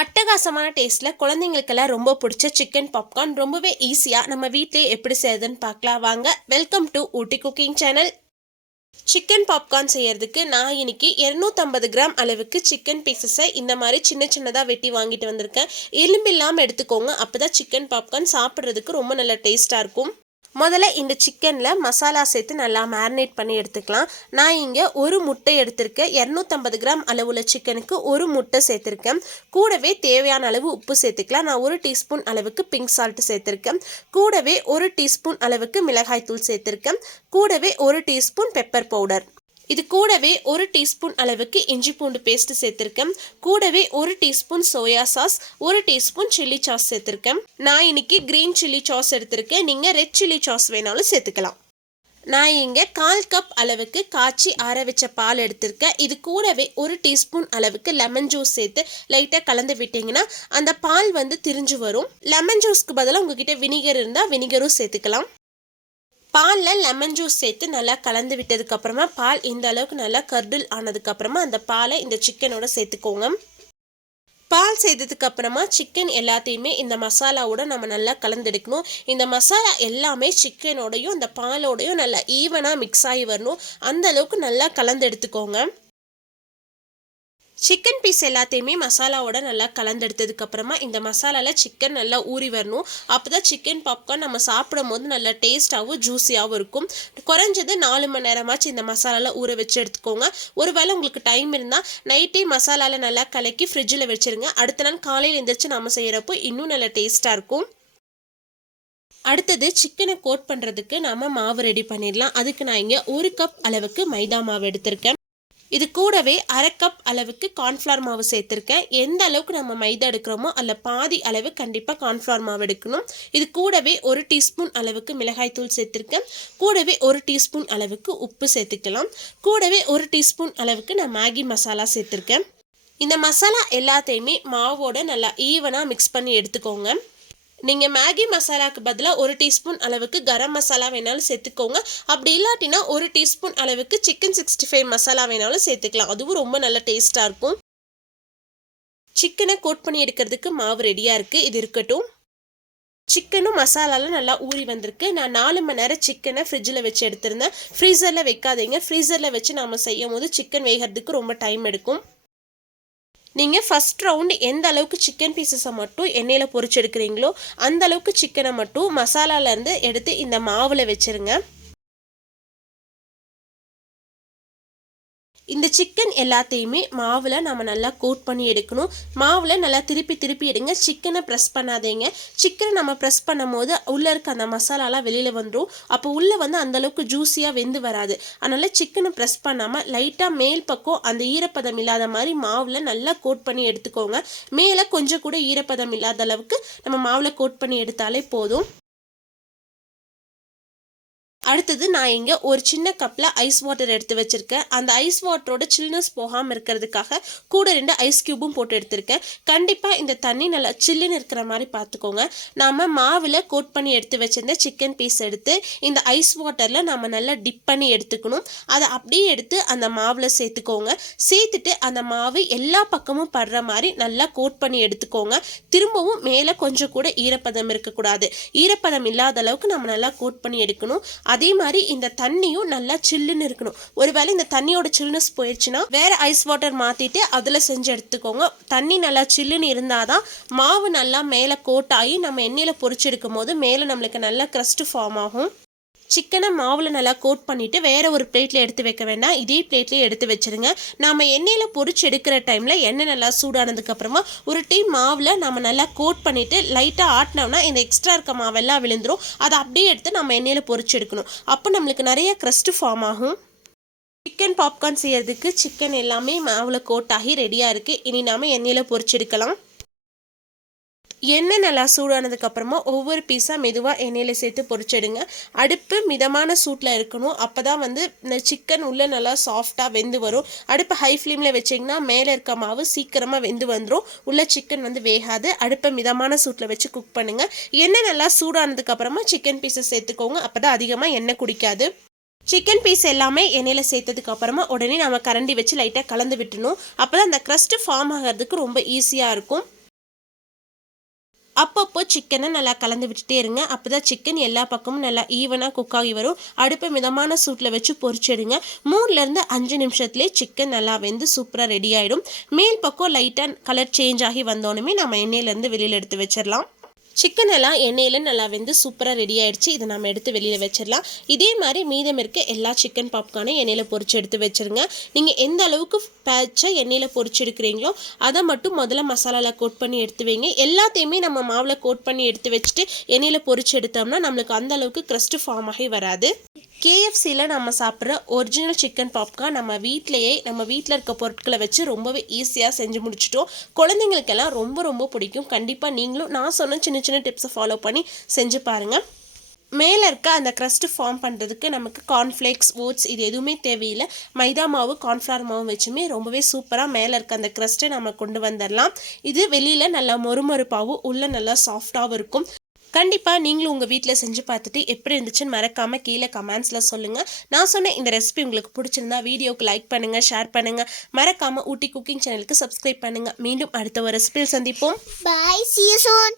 அட்டகாசமான டேஸ்ட்டில் குழந்தைங்களுக்கெல்லாம் ரொம்ப பிடிச்ச சிக்கன் பாப்கார்ன் ரொம்பவே ஈஸியாக நம்ம வீட்டிலே எப்படி செய்யுதுன்னு பார்க்கலாம் வாங்க. Welcome to Ooty cooking channel. Chicken popcorn செய்யறதுக்கு நான் இன்னைக்கு 250 கிராம் அளவுக்கு சிக்கன் பீசஸை இந்த மாதிரி சின்ன சின்னதாக வெட்டி வாங்கிட்டு வந்திருக்கேன். எலும்பு இல்லாமல் எடுத்துக்கோங்க, அப்போ தான் சிக்கன் பாப்கார்ன் சாப்பிட்றதுக்கு ரொம்ப நல்ல டேஸ்ட்டாக இருக்கும். முதல்ல இந்த சிக்கனில் மசாலா சேர்த்து நல்லா மேரினேட் பண்ணி எடுத்துக்கலாம். நான் இங்கே ஒரு முட்டை எடுத்திருக்கேன். 250 கிராம் அளவுள்ள சிக்கனுக்கு ஒரு முட்டை சேர்த்துருக்கேன். கூடவே தேவையான அளவு உப்பு சேர்த்துக்கலாம். நான் 1 டீஸ்பூன் அளவுக்கு பிங்க் சால்ட் சேர்த்துருக்கேன். கூடவே 1 டீஸ்பூன் அளவுக்கு மிளகாய் தூள் சேர்த்துருக்கேன். கூடவே 1 டீஸ்பூன் பெப்பர் பவுடர். இது கூடவே 1 டீஸ்பூன் அளவுக்கு இஞ்சி பூண்டு பேஸ்ட் சேர்த்துருக்கேன். கூடவே 1 teaspoon soya sauce, 1 teaspoon chilli sauce சேர்த்துருக்கேன். நான் இன்னைக்கு கிரீன் சில்லி சாஸ் எடுத்திருக்கேன். நீங்கள் ரெட் சில்லி சாஸ் வேணாலும் சேர்த்துக்கலாம். நான் இங்கே 1/4 கப் அளவுக்கு காய்ச்சி ஆற வச்ச பால் எடுத்திருக்கேன். இது கூடவே 1 டீஸ்பூன் அளவுக்கு லெமன் ஜூஸ் சேர்த்து லைட்டாக கலந்து விட்டிங்கன்னா அந்த பால் திரிஞ்சு வரும். லெமன் ஜூஸ்க்கு பதிலாக உங்ககிட்ட வினிகர் இருந்தால் வினிகரும் சேர்த்துக்கலாம். பாலில் லெமன் ஜூஸ் சேர்த்து நல்லா கலந்து விட்டதுக்கப்புறமா பால் இந்த அளவுக்கு நல்லா கர்டில் ஆனதுக்கப்புறமா அந்த பாலை இந்த சிக்கனோட சேர்த்துக்கோங்க. பால் சேர்த்ததுக்கப்புறமா சிக்கன் எல்லாத்தையுமே இந்த மசாலாவோட நம்ம நல்லா கலந்தெடுக்கணும். இந்த மசாலா எல்லாமே சிக்கனோடையும் இந்த பாலோடையும் நல்லா ஈவனாக மிக்ஸ் ஆகி வரணும். அந்த அளவுக்கு நல்லா கலந்து எடுத்துக்கோங்க. சிக்கன் பீஸ் எல்லாத்தையுமே மசாலாவோட நல்லா கலந்தெடுத்ததுக்கப்புறமா இந்த மசாலாவில் சிக்கன் நல்லா ஊறி வரணும். அப்போ தான் சிக்கன் பாப்கார்ன் நம்ம சாப்பிடும் போது நல்லா டேஸ்ட்டாகவும் ஜூஸியாகவும் இருக்கும். குறைஞ்சது 4 மணி நேரமாச்சு இந்த மசாலாவில் ஊற வச்சு எடுத்துக்கோங்க. ஒருவேளை உங்களுக்கு டைம் இருந்தால் நைட்டே மசாலாவில் நல்லா கலக்கி ஃப்ரிட்ஜில் வச்சுருங்க. அடுத்த நாள் காலையில் எழுந்திரிச்சு நம்ம செய்கிறப்போ இன்னும் நல்லா டேஸ்ட்டாக இருக்கும். அடுத்தது சிக்கனை கோட் பண்ணுறதுக்கு நாம் மாவு ரெடி பண்ணிடலாம். அதுக்கு நான் இங்கே 1 கப் அளவுக்கு மைதா மாவு எடுத்திருக்கேன். இது கூடவே 1/2 கப் அளவுக்கு கார்ன்ஃப்ளவர் மாவு சேர்த்துருக்கேன். எந்த அளவுக்கு நம்ம மைதா எடுக்கிறோமோ அதில் பாதி அளவு கண்டிப்பாக கார்ன்ஃப்ளவர் மாவு எடுக்கணும். இது கூடவே 1 டீஸ்பூன் அளவுக்கு மிளகாய் தூள் சேர்த்துருக்கேன். கூடவே 1 டீஸ்பூன் அளவுக்கு உப்பு சேர்த்துக்கலாம். கூடவே 1 டீஸ்பூன் அளவுக்கு நான் மேகி மசாலா சேர்த்துருக்கேன். இந்த மசாலா எல்லாத்தையுமே மாவோட நல்லா ஈவனாக மிக்ஸ் பண்ணி எடுத்துக்கோங்க. நீங்கள் மேகி மசாலாவுக்கு பதிலாக 1 டீஸ்பூன் அளவுக்கு கரம் மசாலா வேணாலும் சேர்த்துக்கோங்க. அப்படி இல்லாட்டினா 1 டீஸ்பூன் அளவுக்கு சிக்கன் 65 மசாலா வேணாலும் சேர்த்துக்கலாம். அதுவும் ரொம்ப நல்ல டேஸ்ட்டாக இருக்கும். சிக்கனை கோட் பண்ணி எடுக்கிறதுக்கு மாவு ரெடியாக இருக்குது. இது இருக்கட்டும். சிக்கனும் மசாலாலாம் நல்லா ஊறி வந்திருக்கு. நான் 4 மணி நேரம் சிக்கனை ஃப்ரிட்ஜில் வச்சு எடுத்திருந்தேன். ஃப்ரீசரில் வைக்காதீங்க. ஃப்ரீசரில் வச்சு நாம் செய்யும் போது சிக்கன் வேகிறதுக்கு ரொம்ப டைம் எடுக்கும். நீங்கள் ஃபஸ்ட் ரவுண்டு எந்த அளவுக்கு சிக்கன் பீசஸை மட்டும் எண்ணெயில் பொரிச்சு எடுக்கிறீங்களோ அந்த அளவுக்கு சிக்கனை மட்டும் மசாலாலேருந்து எடுத்து இந்த மாவில் வச்சுருங்க. இந்த சிக்கன் எல்லாத்தையுமே மாவில் நம்ம நல்லா கோட் பண்ணி எடுக்கணும். மாவில் நல்லா திருப்பி எடுங்க. சிக்கனை ப்ரெஸ் பண்ணாதீங்க. சிக்கனை நம்ம ப்ரெஸ் பண்ணும் போது உள்ளே இருக்க அந்த மசாலாலாம் வெளியில் வந்துடும். அப்போ உள்ளே அந்தளவுக்கு ஜூஸியாக வெந்து வராது. அதனால் சிக்கனை ப்ரெஸ் பண்ணாமல் லைட்டாக மேல் பக்கம் அந்த ஈரப்பதம் இல்லாத மாதிரி மாவில் நல்லா கோட் பண்ணி எடுத்துக்கோங்க. மேலே கொஞ்சம் கூட ஈரப்பதம் இல்லாத அளவுக்கு நம்ம மாவில் கோட் பண்ணி எடுத்தாலே போதும். அடுத்தது நான் இங்கே ஒரு சின்ன கப்பில் ஐஸ் வாட்டர் எடுத்து வச்சுருக்கேன். அந்த ஐஸ் வாட்டரோட சில்னஸ் போகாமல் இருக்கிறதுக்காக கூட 2 ஐஸ் க்யூபும் போட்டு எடுத்திருக்கேன். கண்டிப்பாக இந்த தண்ணி நல்லா சில்லுன்னு இருக்கிற மாதிரி பார்த்துக்கோங்க. நாம் மாவில் கோட் பண்ணி எடுத்து வச்சிருந்த சிக்கன் பீஸ் எடுத்து இந்த ஐஸ் வாட்டரில் நம்ம நல்லா டிப் பண்ணி எடுத்துக்கணும். அதை அப்படியே எடுத்து அந்த மாவில் சேர்த்துக்கோங்க. சேர்த்துட்டு அந்த மாவு எல்லா பக்கமும் படுற மாதிரி நல்லா கோட் பண்ணி எடுத்துக்கோங்க. திரும்பவும் மேலே கொஞ்சம் கூட ஈரப்பதம் இருக்கக்கூடாது. ஈரப்பதம் இல்லாத அளவுக்கு நம்ம நல்லா கோட் பண்ணி எடுக்கணும். அதே மாதிரி இந்த தண்ணியும் நல்லா சில்லுன்னு இருக்கணும். ஒருவேளை இந்த தண்ணியோட சில்னஸ் போயிடுச்சுன்னா வேற ஐஸ் வாட்டர் மாற்றிட்டு அதில் செஞ்சு எடுத்துக்கோங்க. தண்ணி நல்லா சில்லுன்னு இருந்தால் தான் மாவு நல்லா மேலே கோட் ஆகி நம்ம எண்ணெயில் பொரிச்செடுக்கும் போது மேலே நம்மளுக்கு நல்லா க்ரஸ்ட் ஃபார்ம் ஆகும். சிக்கனை மாவில் நல்லா கோட் பண்ணிவிட்டு வேறு ஒரு பிளேட்டில் எடுத்து வைக்க வேண்டாம். இதே பிளேட்லேயே எடுத்து வச்சுருங்க. நம்ம எண்ணெயில் பொரிச்சு எடுக்கிற டைமில் எண்ணெய் நல்லா சூடானதுக்கப்புறமா ஒரு டீ மாவில் நம்ம நல்லா கோட் பண்ணிவிட்டு லைட்டாக ஆட்டினோம்னா இந்த எக்ஸ்ட்ரா இருக்க மாவெல்லாம் விழுந்துடும். அதை அப்படியே எடுத்து நம்ம எண்ணெயில் பொரிச்சு எடுக்கணும். அப்போ நம்மளுக்கு நிறைய க்ரஸ்ட் ஃபார்ம் ஆகும். சிக்கன் பாப்கார்ன் செய்யறதுக்கு சிக்கன் எல்லாமே மாவில் கோட் ஆகி ரெடியாக இருக்குது. இனி நாம் எண்ணெயில் பொரிச்சு எடுக்கலாம். எண்ணெய் நல்லா சூடானதுக்கப்புறமா ஒவ்வொரு பீஸாக மெதுவாக எண்ணெயில் சேர்த்து பொரிச்செடுங்க. அடுப்பு மிதமான சூட்டில் இருக்கணும். அப்போ தான் இந்த சிக்கன் உள்ளே நல்லா சாஃப்டாக வெந்து வரும். அடுப்பு ஹை ஃப்ளேமில் வச்சிங்கன்னா மேலே இருக்க மாவு சீக்கிரமாக வெந்து வந்துடும். உள்ள சிக்கன் வேகாது. அடுப்பை மிதமான சூட்டில் வச்சு குக் பண்ணுங்கள். எண்ணெய் நல்லா சூடானதுக்கப்புறமா சிக்கன் பீஸை சேர்த்துக்கோங்க. அப்போ தான் அதிகமாக எண்ணெய் குடிக்காது. சிக்கன் பீஸ் எல்லாமே எண்ணெயில் சேர்த்ததுக்கு அப்புறமா உடனே நம்ம கரண்டி வச்சு லைட்டாக கலந்து விட்டுணும். அப்போ தான் அந்த க்ரஸ்ட்டு ஃபார்ம் ஆகிறதுக்கு ரொம்ப ஈஸியாக இருக்கும். அப்பப்போ சிக்கனை நல்லா கலந்து விட்டுட்டே இருங்க. அப்போ தான் சிக்கன் எல்லா பக்கமும் நல்லா ஈவனாக குக் ஆகி வரும். அடுப்பை மிதமான சூட்டில் வச்சு பொரிச்சிடுங்க. 3லேருந்து 5 நிமிஷத்துலேயே சிக்கன் நல்லா வெந்து சூப்பராக ரெடி ஆகிடும். மேல் பக்கம் லைட்டாக கலர் சேஞ்ச் ஆகி வந்தோடனே நம்ம எண்ணெயிலேருந்து வெளியில் எடுத்து வச்சிடலாம். சிக்கன் எல்லாம் எண்ணெயில் நல்லா வெந்து சூப்பராக ரெடி ஆகிடுச்சு. இதை நம்ம எடுத்து வெளியில் வச்சிடலாம். இதே மாதிரி மீதம் இருக்க எல்லா சிக்கன் பாப்கார்னையும் எண்ணெயில் பொரிச்சு எடுத்து வச்சுருங்க. நீங்கள் எந்த அளவுக்கு பேட்சை எண்ணெயில் பொரிச்சு எடுக்கிறீங்களோ அதை மட்டும் முதல்ல மசாலாவில் கோட் பண்ணி எடுத்து வைங்க. எல்லாத்தையுமே நம்ம மாவில் கோட் பண்ணி எடுத்து வச்சுட்டு எண்ணெயில் பொரிச்சு எடுத்தோம்னா நம்மளுக்கு அந்த அளவுக்கு க்ரஸ்ட் ஃபார்ம் ஆகி வராது. கேஎஃப்சியில் நம்ம சாப்பிட்ற ஒரிஜினல் சிக்கன் பாப்கார்ன் நம்ம வீட்டில் இருக்க பொருட்களை வச்சு ரொம்பவே ஈஸியாக செஞ்சு முடிச்சிட்டோம். குழந்தைங்களுக்கெல்லாம் ரொம்ப ரொம்ப பிடிக்கும். கண்டிப்பாக நீங்களும் நான் சொன்ன சின்ன சின்ன டிப்ஸை ஃபாலோ பண்ணி செஞ்சு பாருங்கள். மேலே இருக்க அந்த க்ரஸ்ட்டு ஃபார்ம் பண்ணுறதுக்கு நமக்கு கார்ன்ஃப்ளேக்ஸ், ஓட்ஸ் இது எதுவுமே தேவையில்லை. மைதா மாவு, கார்ன்ஃப்ளவர் மாவு வச்சுமே ரொம்பவே சூப்பராக மேலே இருக்க அந்த க்ரஸ்ட்டை நம்ம கொண்டு வந்துடலாம். இது வெளியில் நல்லா மொறுமொறுப்பாகவும் உள்ளே நல்லா சாஃப்டாகவும் இருக்கும். கண்டிப்பாக நீங்களும் உங்கள் வீட்டில் செஞ்சு பார்த்துட்டு எப்படி இருந்துச்சுன்னு மறக்காமல் கீழே கமெண்ட்ஸில் சொல்லுங்கள். நான் சொன்ன இந்த ரெசிபி உங்களுக்கு பிடிச்சிருந்தா வீடியோக்கு லைக் பண்ணுங்கள், ஷேர் பண்ணுங்கள். மறக்காமல் ஊட்டி குக்கிங் சேனலுக்கு சப்ஸ்கிரைப் பண்ணுங்கள். மீண்டும் அடுத்த ஒரு ரெசிபியில் சந்திப்போம். Bye, see you soon.